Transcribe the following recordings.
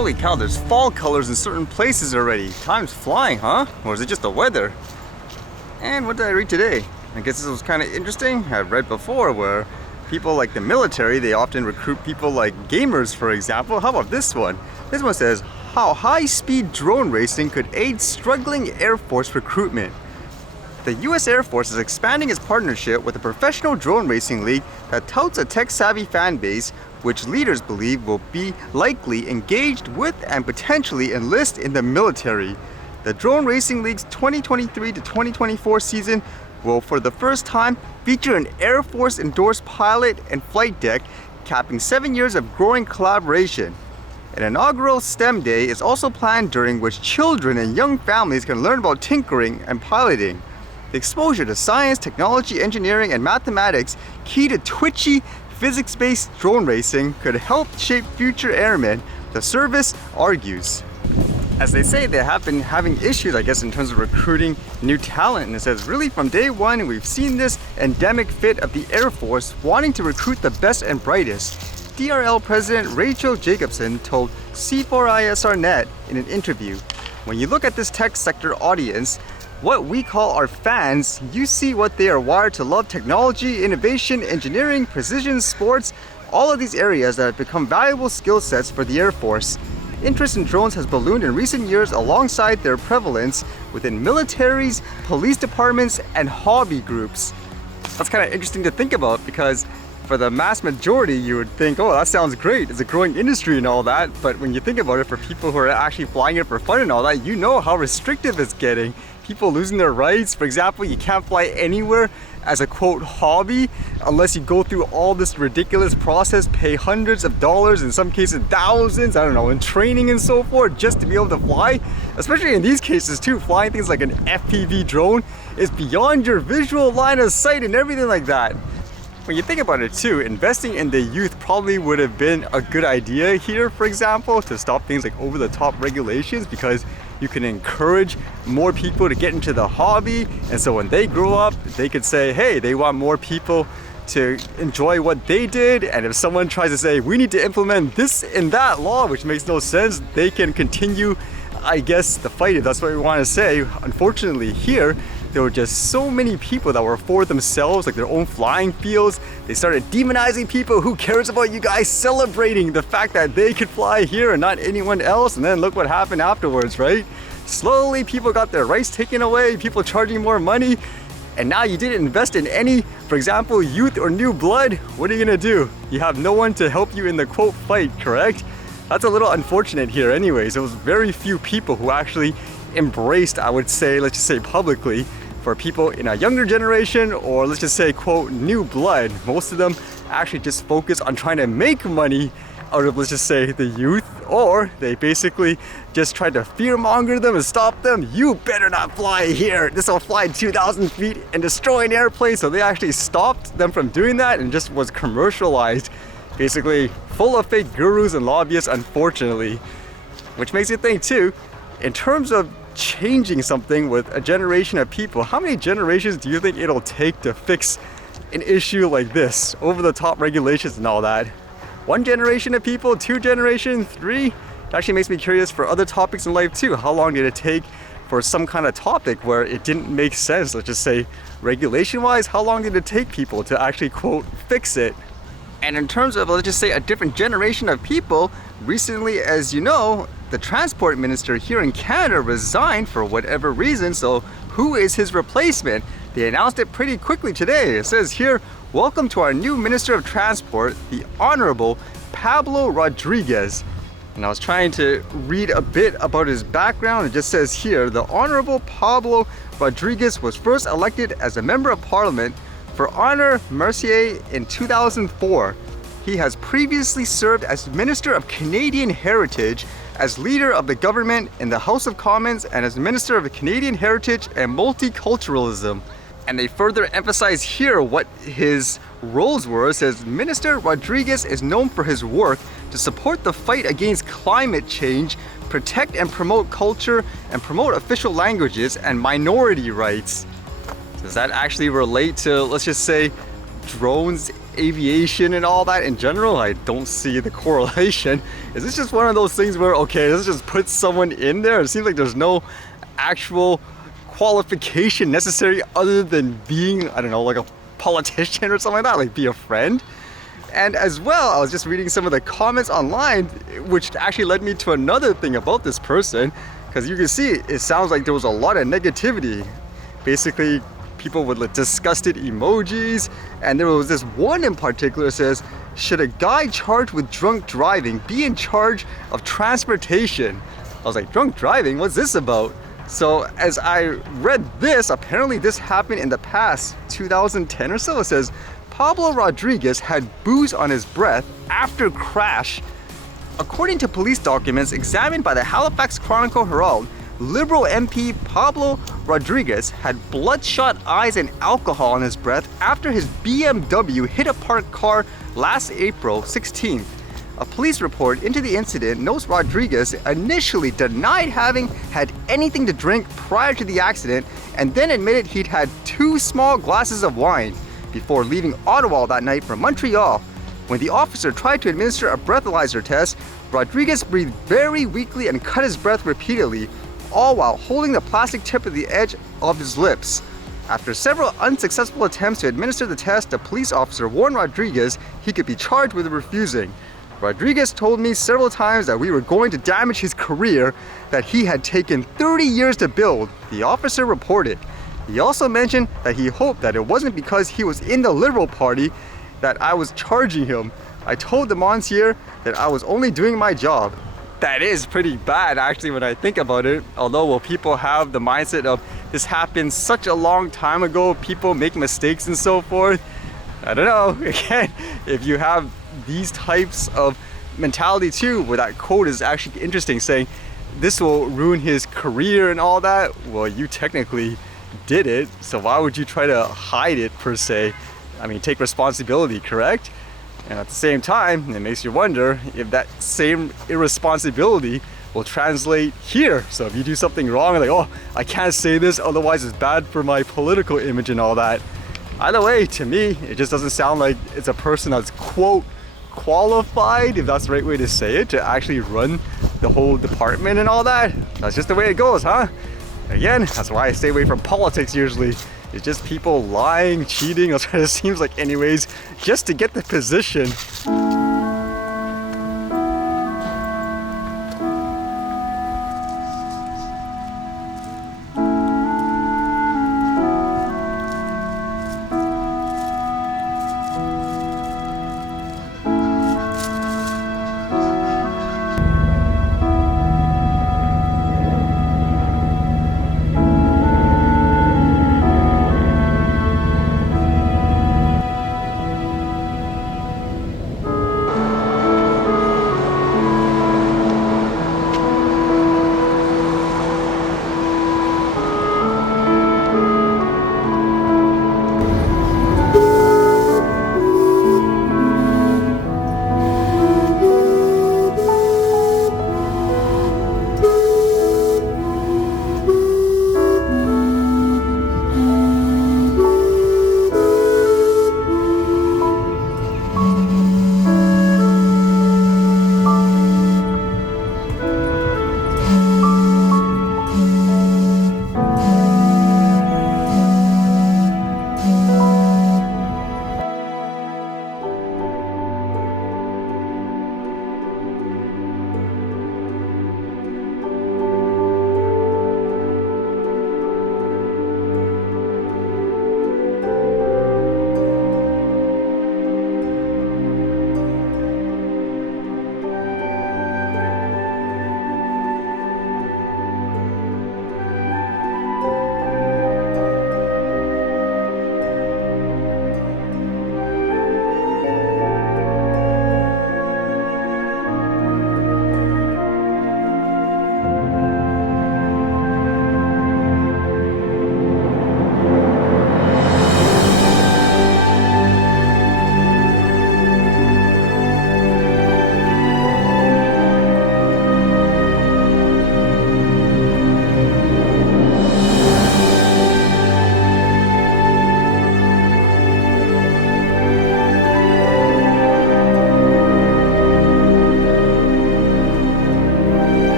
Holy cow, there's fall colors in certain places already. Time's flying, huh? Or is it just the weather? And what did I read today? I guess this was kind of interesting. I've read before where people like the military, they often recruit people like gamers, for example. How about this one? This one says, how high-speed drone racing could aid struggling Air Force recruitment. The U.S. Air Force is expanding its partnership with a professional drone racing league that touts a tech-savvy fan base, which leaders believe will be likely engaged with and potentially enlist in the military. The Drone Racing League's 2023 to 2024 season will, for the first time, feature an Air Force-endorsed pilot and flight deck, capping 7 years of growing collaboration. An inaugural STEM day is also planned, during which children and young families can learn about tinkering and piloting. The exposure to science, technology, engineering, and mathematics key to twitchy, physics-based drone racing could help shape future airmen, the service argues. As they say, they have been having issues, I guess, in terms of recruiting new talent. And it says, really from day one, we've seen this endemic fit of the Air Force wanting to recruit the best and brightest. DRL President Rachel Jacobson told C4ISRNet in an interview, when you look at this tech sector audience, what we call our fans, you see what they are wired to love: technology, innovation, engineering, precision, sports, all of these areas that have become valuable skill sets for the Air Force. Interest in drones has ballooned in recent years alongside their prevalence within militaries, police departments, and hobby groups. That's kind of interesting to think about, because for the mass majority, you would think, oh, that sounds great, it's a growing industry and all that. But when you think about it, for people who are actually flying it for fun and all that, you know how restrictive it's getting. People losing their rights. For example, you can't fly anywhere as a quote hobby unless you go through all this ridiculous process, pay hundreds of dollars, in some cases thousands, I don't know, in training and so forth, just to be able to fly. Especially in these cases too, flying things like an FPV drone is beyond your visual line of sight and everything like that. When you think about it too, investing in the youth probably would have been a good idea here, for example, to stop things like over-the-top regulations, because you can encourage more people to get into the hobby, and so when they grow up, they could say, hey, they want more people to enjoy what they did. And if someone tries to say, we need to implement this and that law, which makes no sense, they can continue, I guess, the fight, if that's what we want to say. Unfortunately here, there were just so many people that were for themselves, like their own flying fields. They started demonizing people. Who cares about you guys celebrating the fact that they could fly here and not anyone else? And then look what happened afterwards, right? Slowly people got their rights taken away, people charging more money, and now you didn't invest in any, for example, youth or new blood. What are you gonna do? You have no one to help you in the quote fight, correct? That's a little unfortunate here anyways. It was very few people who actually embraced, I would say, let's just say publicly, for people in a younger generation, or let's just say quote new blood. Most of them actually just focus on trying to make money out of, let's just say, the youth, or they basically just tried to fearmonger them and stop them. You better not fly here, this will fly 2,000 feet and destroy an airplane. So they actually stopped them from doing that and just was commercialized, basically full of fake gurus and lobbyists, unfortunately. Which makes you think too, in terms of changing something with a generation of people, how many generations do you think it'll take to fix an issue like this? Over the top regulations and all that. 1 generation of people, 2 generations, 3? It actually makes me curious for other topics in life too. How long did it take for some kind of topic where it didn't make sense? Let's just say regulation wise, how long did it take people to actually quote fix it? And in terms of, let's just say, a different generation of people, recently, as you know, the transport minister here in Canada resigned for whatever reason. So who is his replacement? They announced it pretty quickly today. It says here, welcome to our new Minister of Transport, the Honorable Pablo Rodriguez. And I was trying to read a bit about his background. It just says here, the Honorable Pablo Rodriguez was first elected as a Member of Parliament for Honor Mercier in 2004. He has previously served as Minister of Canadian Heritage, as Leader of the Government in the House of Commons, and as Minister of Canadian Heritage and Multiculturalism. And they further emphasize here what his roles were. It says, Minister Rodriguez is known for his work to support the fight against climate change, protect and promote culture, and promote official languages and minority rights. Does that actually relate to, let's just say, drones aviation and all that in general, I don't see the correlation. Is this just one of those things where, okay, let's just put someone in there? It seems like there's no actual qualification necessary other than being, I don't know, like a politician or something like that, like be a friend. And as well, I was just reading some of the comments online, which actually led me to another thing about this person, because you can see it sounds like there was a lot of negativity. Basically, people with like disgusted emojis, and there was this one in particular that says, should a guy charged with drunk driving be in charge of transportation? I was like, drunk driving? What's this about? So as I read this, apparently this happened in the past 2010 or so. It says, Pablo Rodriguez had booze on his breath after crash. According to police documents examined by the Halifax Chronicle-Herald, Liberal MP Pablo Rodriguez had bloodshot eyes and alcohol on his breath after his BMW hit a parked car last April 16th. A police report into the incident notes Rodriguez initially denied having had anything to drink prior to the accident and then admitted he'd had 2 small glasses of wine before leaving Ottawa that night for Montreal. When the officer tried to administer a breathalyzer test, Rodriguez breathed very weakly and cut his breath repeatedly, all while holding the plastic tip at the edge of his lips. After several unsuccessful attempts to administer the test, the police officer warned Rodriguez he could be charged with refusing. Rodriguez told me several times that we were going to damage his career that he had taken 30 years to build, the officer reported. He also mentioned that he hoped that it wasn't because he was in the Liberal Party that I was charging him. I told the monsieur that I was only doing my job. That is pretty bad actually when I think about it. Although will people have the mindset of this happened such a long time ago, people make mistakes and so forth? I don't know. Again, if you have these types of mentality too, where that quote is actually interesting, saying this will ruin his career and all that, well, you technically did it, so why would you try to hide it per se? I mean, take responsibility, correct? And at the same time, it makes you wonder if that same irresponsibility will translate here. So if you do something wrong, like, oh, I can't say this, otherwise it's bad for my political image and all that. Either way, to me, it just doesn't sound like it's a person that's, quote, qualified, if that's the right way to say it, to actually run the whole department and all that. That's just the way it goes, huh? Again, that's why I stay away from politics usually. It's just people lying, cheating, that's what it seems like anyways, just to get the position.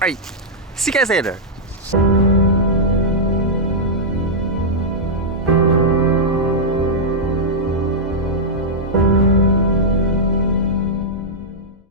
Alright, see you guys later.